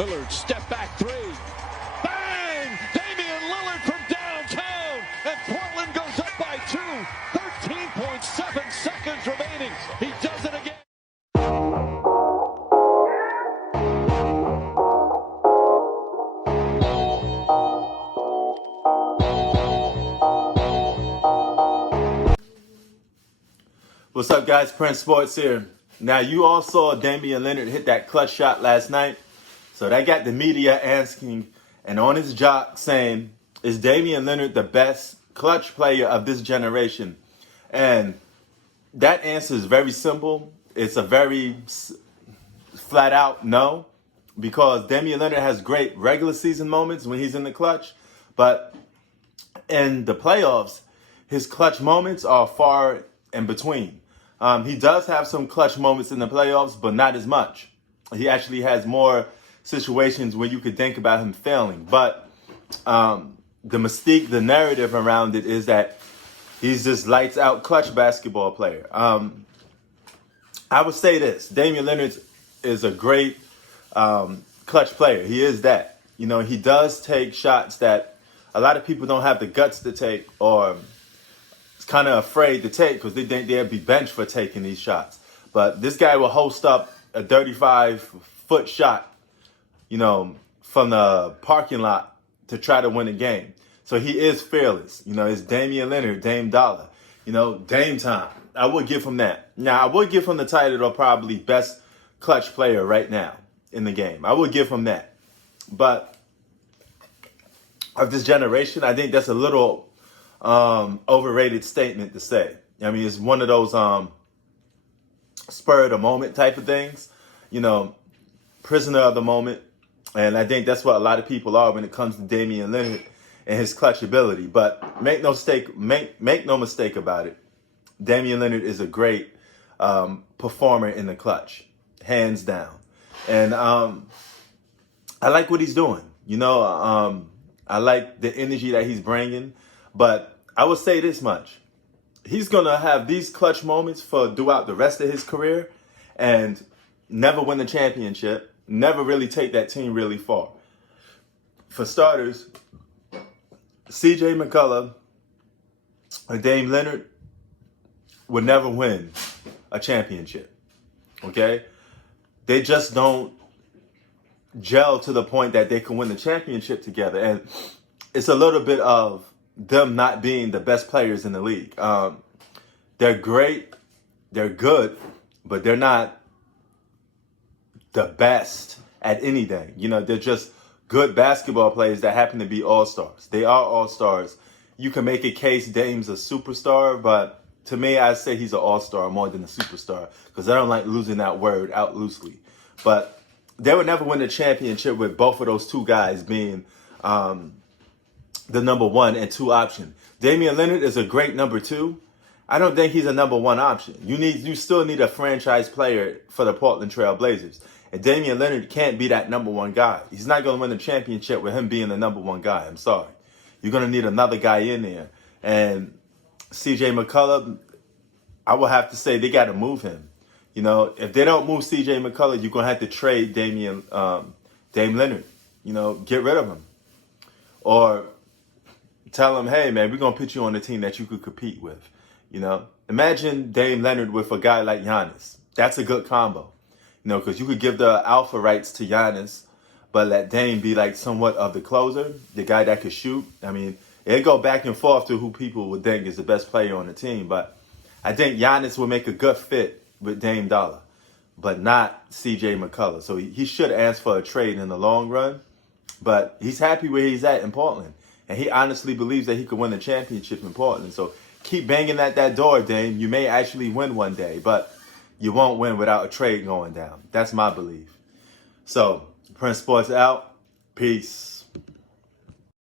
Lillard, step back three. Bang! Damian Lillard from downtown. And Portland goes up by 2. 13.7 seconds remaining. He does it again. What's up, guys? Prince Sports here. Now, you all saw Damian Lillard hit that clutch shot last night. So that got the media asking and on his jock saying, is Damian Lillard the best clutch player of this generation? And that answer is very simple. It's a very flat out no, because Damian Lillard has great regular season moments when he's in the clutch. But in the playoffs, his clutch moments are far in between. He does have some clutch moments in the playoffs, but not as much. He actually has more situations where you could think about him failing. But the mystique, the narrative around it is that he's just lights out clutch basketball player. I would say this: Damian Lillard is a great clutch player. He is that. You know, he does take shots that a lot of people don't have the guts to take, or kind of afraid to take because they think they'll be benched for taking these shots. But this guy will host up a 35-foot shot, you know, from the parking lot to try to win a game. So he is fearless. You know, it's Damian Lillard, Dame Dollar, you know, Dame time. I would give him that. Now, I would give him the title of probably best clutch player right now in the game. I would give him that. But of this generation, I think that's a little overrated statement to say. I mean, it's one of those spur of the moment type of things, you know, prisoner of the moment. And I think that's what a lot of people are when it comes to Damian Lillard and his clutch ability. But make no mistake about it. Damian Lillard is a great performer in the clutch, hands down. And I like what he's doing. You know, I like the energy that he's bringing. But I would say this much: he's gonna have these clutch moments throughout the rest of his career, and never win the championship. Never really take that team really far. For starters, C.J. McCullough and Dame Lillard would never win a championship. Okay, they just don't gel to the point that they can win the championship together, and it's a little bit of them not being the best players in the league. They're great, they're good, but they're not the best at anything. You know, they're just good basketball players that happen to be all-stars. They are all-stars. You can make a case Dame's a superstar, but to me, I say he's an all-star more than a superstar, because I don't like losing that word out loosely. But they would never win a championship with both of those two guys being the number 1 and 2 option. Damian Lillard is a great number 2. I don't think he's a number 1 option. You still need a franchise player for the Portland Trail Blazers. And Damian Lillard can't be that number 1 guy. He's not going to win the championship with him being the number 1 guy. I'm sorry. You're going to need another guy in there. And C.J. McCullough, I will have to say they got to move him. You know, if they don't move C.J. McCullough, you're going to have to trade Dame Lillard. You know, get rid of him. Or tell him, hey, man, we're going to put you on a team that you could compete with. You know, imagine Dame Lillard with a guy like Giannis. That's a good combo. You know, because you could give the alpha rights to Giannis, but let Dame be like somewhat of the closer, the guy that could shoot. I mean, it'd go back and forth to who people would think is the best player on the team. But I think Giannis would make a good fit with Dame Dollar, but not C.J. McCullough. So he should ask for a trade in the long run. But he's happy where he's at in Portland. And he honestly believes that he could win the championship in Portland. So keep banging at that door, Dame. You may actually win one day, but you won't win without a trade going down. That's my belief. So, Prince Sports out. Peace.